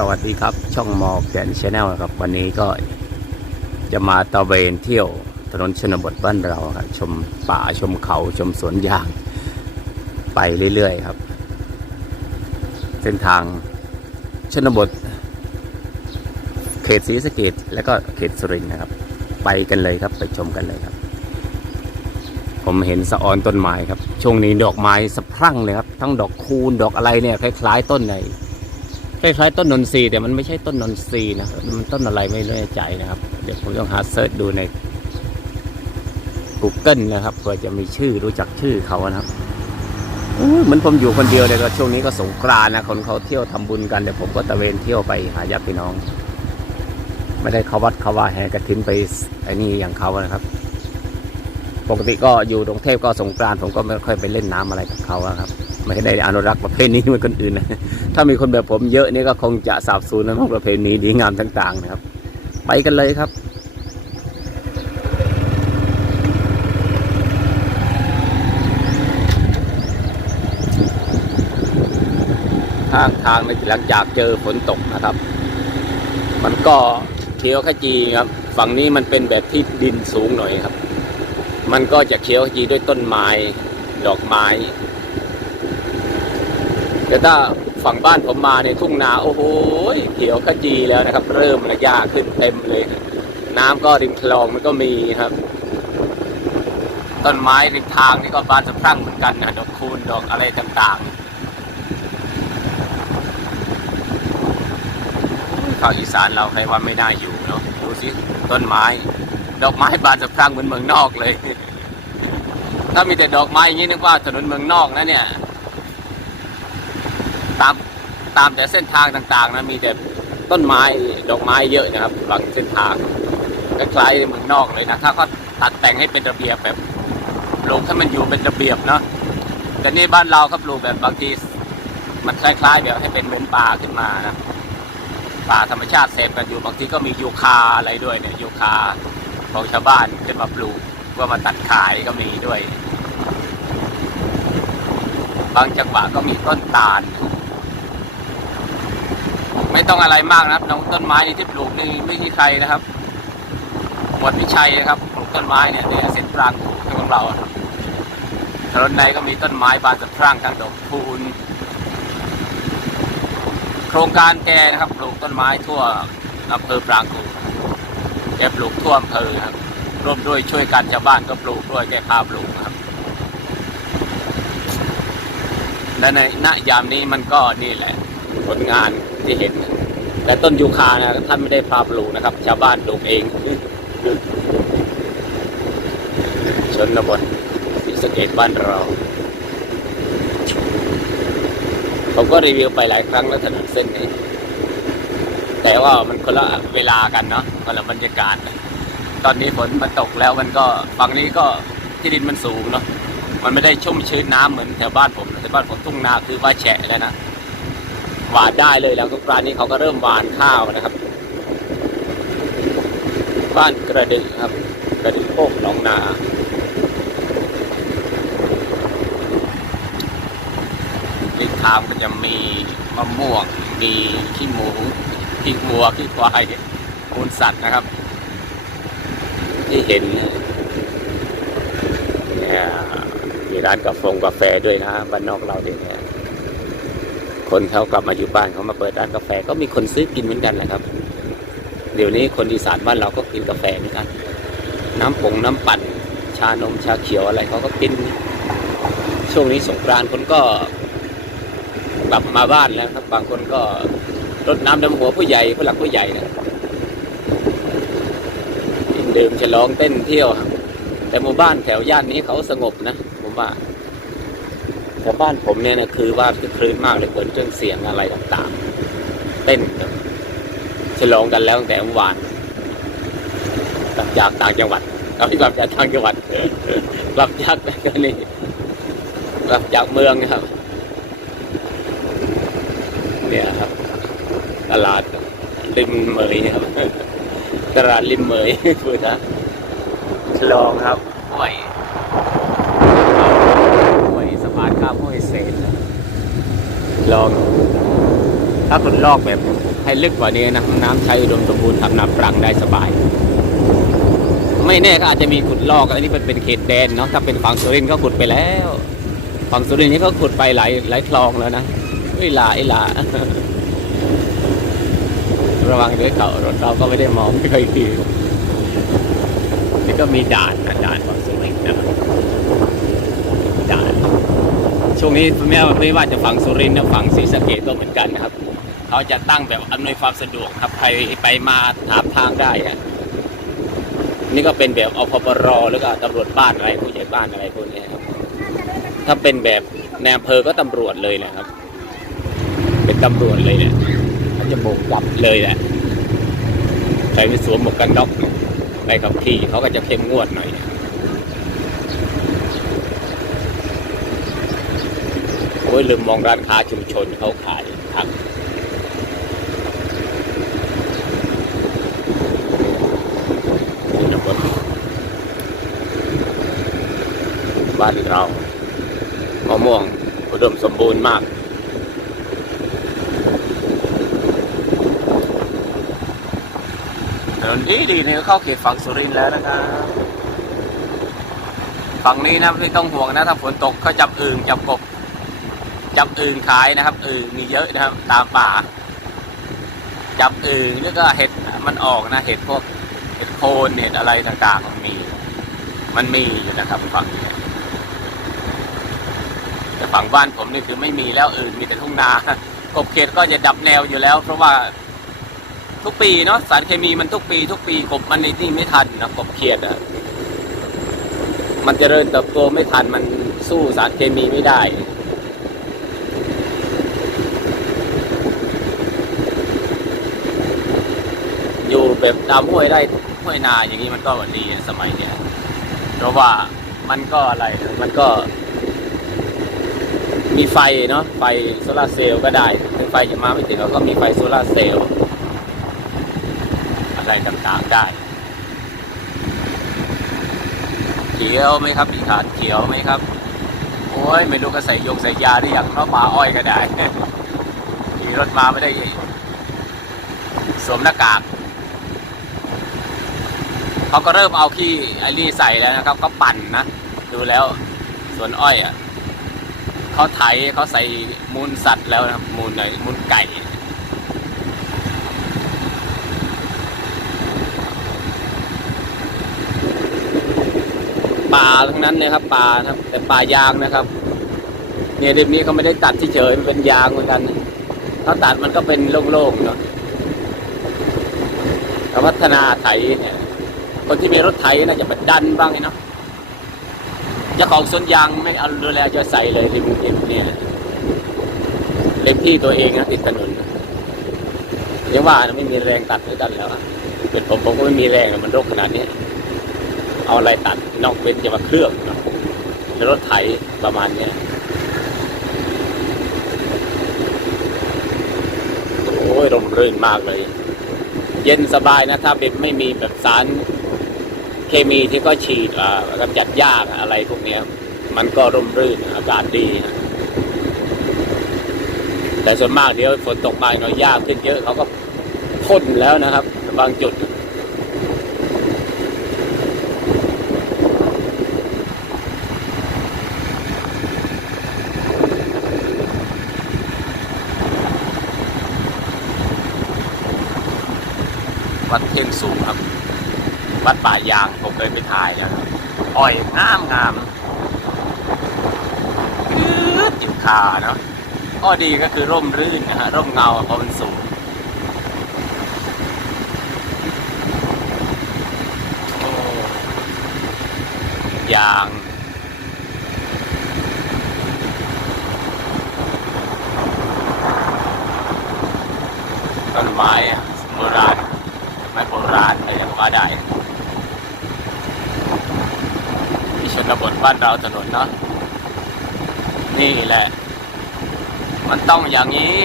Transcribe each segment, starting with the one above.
สวัสดีครับ ช่องมอแกนชาแนลนะครับ วันนี้ก็จะมาตะเวนเที่ยวถนนชนบทบ้านเราครับชมป่าชมเขาชมสวนยาง ไปเรื่อยๆครับ เส้นทางชนบท เขตศรีสะเกดและก็เขตสุรินทร์นะครับ ไปกันเลยครับไปชมกันเลยครับ ผมเห็นสะออนต้นไม้ครับ ช่วงนี้ดอกไม้สะพรั่งเลยครับ ทั้งดอกคูณดอกอะไรเนี่ยคล้าย ๆ ต้นไหน คล้ายๆต้นนนทรีแต่มันไม่ใช่ต้นนนทรีนะมันต้นอะไรไม่แน่ใจนะครับ เดี๋ยวผมต้องหาเซิร์ชดูใน Google นะครับเผื่อจะมีชื่อรู้จักชื่อเขานะครับเหมือนผมอยู่คนเดียวเลยก็ช่วงนี้ก็สงกรานนะคนเขาเที่ยวทำบุญกันเดี๋ยวผมก็ตะเวนเที่ยวไปหาญาติพี่น้อง ไม่ได้เข้าวัดเข้าว่าแห่กระถินไปไอ้นี่อย่างเขานะครับ ปกติก็อยู่กรุงเทพก็สงกรานผมก็ไม่ค่อยไปเล่นน้ำอะไรกับเขาอะครับ ไม่ได้อนุรักษ์ประเพณีเหมือนคนอื่นนะ ถ้ามีคนแบบผมเยอะนี่ก็คงจะสาบสูญในประเพณีดีงามต่าง ๆ นะครับ ไปกันเลยครับทางทางในหลังจากเจอฝนตกนะครับ มันก็เขียวขจีครับ ฝั่งนี้มันเป็นแบบที่ดินสูงหน่อยครับ มันก็จะเขียวขจีด้วยต้นไม้ ดอกไม้แต่ถ้า ฝั่งบ้านผมมาในทุ่งนาโอ้โหเขียวขจีแล้วนะครับ เริ่มระยะขึ้นเต็มเลย น้ำก็ริมคลองมันก็มีครับ ต้นไม้ริมทางนี่ก็บานสะพรั่งเหมือนกันนะดอกคูณดอกอะไรต่างๆภาคอีสานเราใครว่าไม่น่าอยู่เนาะดูสิต้นไม้ ดอกไม้บานสะพรั่งเหมือนเมืองนอกเลย ถ้ามีแต่ดอกไม้อย่างนี้นึกว่าถนนเมืองนอกนะเนี่ย ตามแต่เส้นทางต่างๆนะมีแต่ต้นไม้ดอกไม้เยอะนะครับบางเส้นทางคล้ายๆเมืองนอกเลยนะถ้าเขาตัดแต่งให้เป็นระเบียบแบบปลูกให้มันอยู่เป็นระเบียบเนาะแต่นี่บ้านเราครับปลูกแบบบางทีมันคล้าย ๆ แบบให้เป็นเหมือนป่าขึ้นมานะป่าธรรมชาติเสพกันอยู่บางทีก็มียูคาอะไรด้วยเนี่ยยูคาของชาวบ้านขึ้นมาปลูกเพื่อมาตัดขายก็มีด้วย บางจังหวะก็มีต้นตาล ไม่ต้องอะไรมากนะครับน้องต้นไม้ที่ปลูกนี่ไม่มีใครนะครับ หมวดวิชัยนะครับปลูกต้นไม้เนี่ยเนี่ยเส้นปรางของเราถนนในก็มีต้นไม้บานสะพรั่งทั้งดอกพูนโครงการแกนะครับปลูกต้นไม้ทั่วอำเภอปรางกูแกปลูกทั่วอำเภอครับร่วมด้วยช่วยกันชาวบ้านก็ปลูกด้วยแกพาปลูกครับและในณยามนี้มันก็นี่แหละผลงาน ที่เห็น แต่ต้นยูคานะท่านไม่ได้พาปลูกนะครับ ชาวบ้านปลูกเองชนบทศรีสเกดบ้านเรา ผมก็รีวิวไปหลายครั้งแล้วถนนเส้นนี้ แต่ว่ามันคนละเวลากันเนาะคนละบรรยากาศ ตอนนี้ฝนมันตกแล้วมันก็ฝั่งนี้ก็ที่ดินมันสูงเนาะมันไม่ได้ชุ่มชื้นน้ำเหมือนแถวบ้านผมแถวบ้านผมทุ่งนาคือว่าแฉะแล้วนะ หวานได้เลยแล้วก็กรานนี้เขาก็เริ่มหวานข้าวนะครับ บ้านกระดึงครับ กระดึงโคกหนองนาริมทางก็จะมีมะม่วงมีขี้หมูขี้วัวขี้ควายมูลสัตว์นะครับ ที่เห็นเนี่ยเนี่ยมีร้านกาแฟกาแฟด้วยนะบ้านนอกเราเนี่ย คนเขากลับมาอยู่บ้านเขามาเปิดร้านกาแฟ ก็มีคนซื้อกินเหมือนกันแหละครับ เดี๋ยวนี้คนอีสานบ้านเราก็กินกาแฟเหมือนกัน น้ำผงน้ำปั่น ชานมชาเขียวอะไรเขาก็กิน ช่วงนี้สงกรานต์คนก็กลับมาบ้านแล้วครับ บางคนก็รดน้ำดำหัวผู้ใหญ่ผู้หลักผู้ใหญ่นะดื่มฉลองเต้นเที่ยว แต่หมู่บ้านแถวย่านนี้เขาสงบนะผมว่า แต่บ้านผมเนี่ยนะคือว่าคือคลื่นมากเลยเปิดเครื่องเสียงอะไรต่างๆ เต้นแบบฉลองกันแล้วตั้งแต่เมื่อวานกลับจากต่างจังหวัดเอาที่กลับจากต่างจังหวัดกลับจากนี่กลับจากเมืองนะครับ เนี่ยครับตลาดริมเหมยครับตลาดริมเหมยพูดนะฉลองครับห้วยห้วยสะพาน ข้ามห้วยเศษนลอง ถ้าคุณลอกแบบให้ลึกกว่านี้นะน้ำใช้อุดมสมบูรณ์ทำนาปรังได้สบาย ไม่แน่ก็อาจจะมีขุดลอกอันนี้เป็นเป็นเขตแดนเนาะถ้าเป็นฝั่งสุรินทร์ก็ขุดไปแล้วฝั่งสุรินทร์นี่ก็ขุดไปหลายหลายคลองแล้วนะเอ้ยหลาไอ้หลาระวังด้วยเขารถเราก็ไม่ได้มองไม่ค่อยดีนี่ก็มีด่านนะด่านฝั่งสุรินทร์นะครับ ช่วงนี้ไม่ว่าไม่ว่าจะฝั่งสุรินทร์หรือฝั่งศรีสะเกษก็เหมือนกันนะครับเขาจะตั้งแบบอำนวยความสะดวกครับใครไปมาถามทางได้ฮะนี่ก็เป็นแบบอพปรหรือก็ตำรวจบ้านอะไรผู้ใหญ่บ้านอะไรพวกนี้ครับ ถ้าเป็นแบบในอำเภอก็ตำรวจเลยนะครับ เป็นตำรวจเลยเนี่ยเขาจะโบกจับเลยแหละใครไม่สวมหมวกกันน็อกไปขับขี่เขาก็จะเข้มงวดหน่อย โอ้ยลืมมองร้านค้าชุมชนเขาขายผักนี่นะคนบ้านเรามะม่วงอุดมสมบูรณ์มากถนนดีดีนี่เข้าเขตฝั่งสุรินทร์แล้วนะครับฝั่งนี้นะไม่ต้องห่วงนะ ถ้าฝนตกเขาจับอึ่งจับกบ จับอึ่งขายนะครับอึ่งมีเยอะนะครับ ตามป่า จับอึ่งแล้วก็เห็ดมันออกนะเห็ดพวกเห็ดโคนเห็ดอะไรต่างๆมันมี มันมีอยู่นะครับฝั่งนี้แต่ฝั่งบ้านผมนี่คือไม่มีแล้วอึ่งมีแต่ทุ่งนากบเขียดก็จะดับแนวอยู่แล้ว เพราะว่าทุกปีเนาะสารเคมีมันทุกปี ทุกปีกบมันนี่ไม่ทันนะกบเขียดอะมันจเจริญเติบโตไม่ทันมันสู้สารเคมีไม่ได้ อยู่แบบตามห้วยไร่ห้วยนาอย่างนี้มันก็ดีนะสมัยเนี้ยเพราะว่ามันก็อะไรมันก็ มีไฟเนาะไฟโซลาเซลล์ก็ได้ถึงไฟจะมาไม่ถึงเราก็มีไฟโซลาเซลล์อะไรต่างๆได้เขียวไหมครับพี่ขาดเขียวไหมครับโอ้ยไม่รู้ก็ใส่ยงใส่ยาหรือยังเพราะป่าอ้อยก็ได้ขี่รถมาไม่ได้สวมหน้ากาก เขาก็เริ่มเอาขี้ไอ้นี่ใส่แล้วนะครับก็ปั่นนะดูแล้วสวนอ้อยอะเขาไถเขาใส่มูลสัตว์แล้วนะครับมูลไหนมูลไก่ป่าทั้งนั้นเลยครับป่าครับแต่ป่ายางนะครับ เนี่ยเด็กนี้เขาไม่ได้ตัดเฉยมันเป็นยางเหมือนกันถ้าตัดมันก็เป็นโล่งๆเนาะแต่พัฒนาไถเนี่ย คนที่มีรถไถน่าจะมาดันบ้างไงเนาะจ้าของสวนยางไม่เอาดูแลจะใส่เลยริมริมเนี่ยเล็มที่ตัวเองนะติดถนนเรียกว่านะไม่มีแรงตัดด้วยกันแล้วอะเป็นผมผมก็ไม่มีแรงมันรกขนาดนี้เอาอะไรตัดนอกเว้นจะมาเครื่องเนาะรถไถประมาณเนี้ยโอ้ยร่มรื่นมากเลย เย็นสบายนะถ้าเป็นไม่มีแบบสาร เคมีที่ก็ฉีดกำจัดหญ้าอะไรพวกนี้มันก็ร่มรื่นอากาศดีนะแต่ส่วนมากเดี๋ยวฝนตกมาหน่อยหญ้าขึ้นเยอะเขาก็พ่นแล้วนะครับ บางจุด วัดเทียนสูงครับ วัดป่ายางผมเคยไปถ่ายแล้วครับอ้อยงามงามยืดอยู่คาเนาะข้อดีก็คือร่มรื่นนะฮะร่มเงาเพราะมันสูงโอ้ยางต้นไม้โบราณไม้โบราณอะไรก็ว่าได้ ระบบบ้านเราถนนเนาะนี่แหละ มันต้องอย่างนี้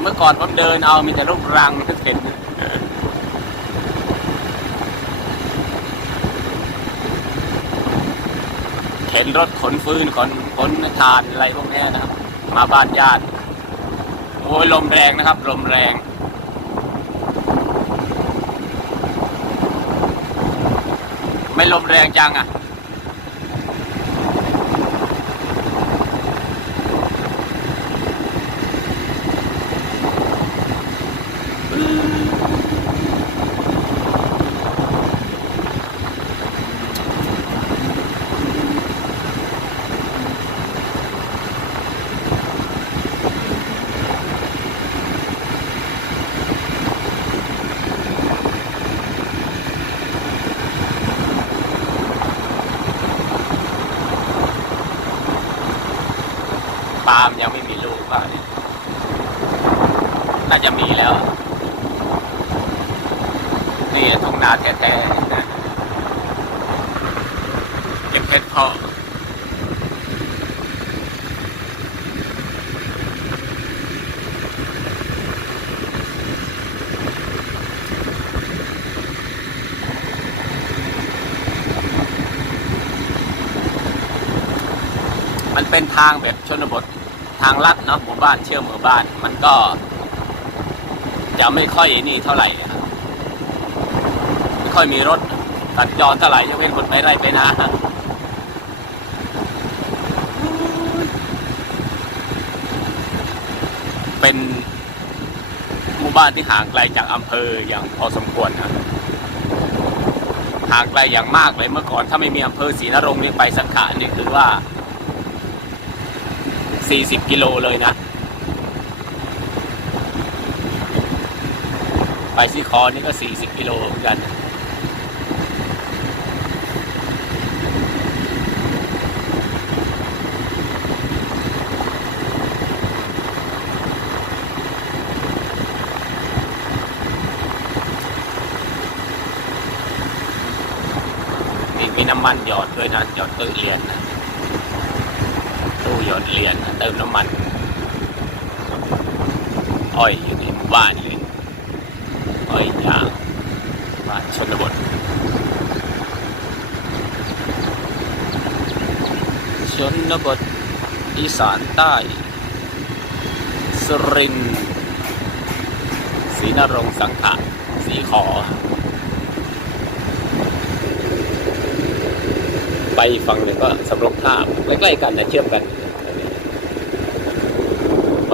เมื่อก่อนผมเดินเอามีแต่ลูกรังเห็นเห็นรถขนฟืนขนขนทานอะไรพวกนี้นะครับ มาบ้านญาติโอ้ยลมแรงนะครับ ลมแรงไม่ลมแรงจังอะ่ะามยังไม่มีลูกป่ะเนี่ยน่าจะมีแล้วนี่ทุ่งนาแท้ๆนะเก็บเพชรพาะมันเป็นทางแบบชนบท ทางลัดเนาะหมู่บ้านเชื่อมหมู่บ้านมันก็ จะไม่ค่อยนี่เท่าไหร่อะไม่ค่อยมีรถสัญจรเท่าไหร่ยกเว้นคนไปไร่ไปนาเป็นหมู่บ้านที่ห่างไกลจากอำเภออย่างพอสมควรนะห่างไกลอย่างมากเลยเมื่อก่อนถ้าไม่มีอำเภอศรีนรงค์นี่ไปสังขะนี่คือว่า 40 กิโลเลยนะ ไปซีคอนี่ก็ 40 กิโลเหมือนกัน มีมีน้ำมันหยอดด้วยนะหยอดตู้เรียญนะ หยอดเหรียญนเติมน้ำมัน อ้อยอยู่ในหมู่บ้านเลย อ้อยยางบ้านชนบทชนบทอีสานใต้สรินงศรีนรงสังขะสีขอ ไปอีกฝั่งหนึ่งก็สำโรงท่าบใกล้ๆกันนะเชื่อมกัน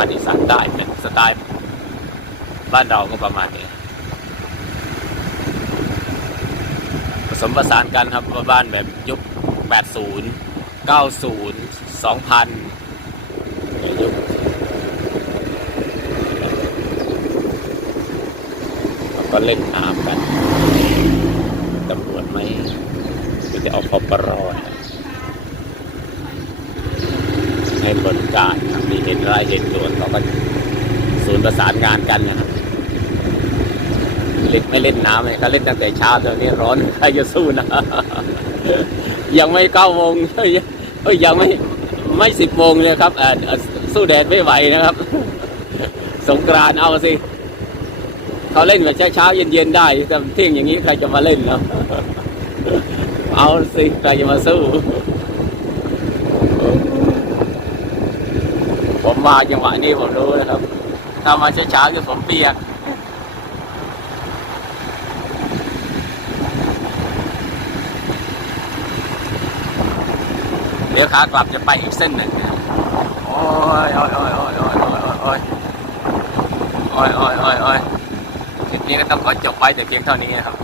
านอีสานใต้เป็นสไตล์บ้านเราก็ประมาณนี้ ผสมผสานกันครับว่าบ้านแบบยุค 80 90 2000 ยุคแล้วก็เล่นน้ำกันตำรวจไหมหรือจะออกพบปรอให้บริการครับ รายเห็นด่วนเขาก็ศูนย์ประสานงานกันนะครับเล่นไม่เล่นน้ำเลยเขาเล่นตั้งแต่เช้าตอนนี้ร้อนใครจะสู้นะ ยังไม่เก้าโมงเอ้ยยังไม่ไม่สิบโมงเลยครับเอ่อเอ่อสู้แดดไม่ไหวนะครับ สงกรานเอาสิเขาเล่นแบบเช้าๆเย็นๆได้แต่เที่ยงอย่างนี้ใครจะมาเล่นเนาะเอาสิใครจะมาสู้ ผมมาจังหวะนี้ผมรู้นะครับ ถ้ามาเช้าๆคือผมเปียกเดี๋ยวขากลับจะไปอีกเส้นหนึ่งนะครับโอ้ยโอ้ยโอ้ยโอ้ยโอ้ยโอ้ยโอ้ยโอ้ยโอ้ยโอ้ยโอ้ยคลิปนี้ก็ต้องขอจบไว้แต่เพียงเท่านี้นะครับ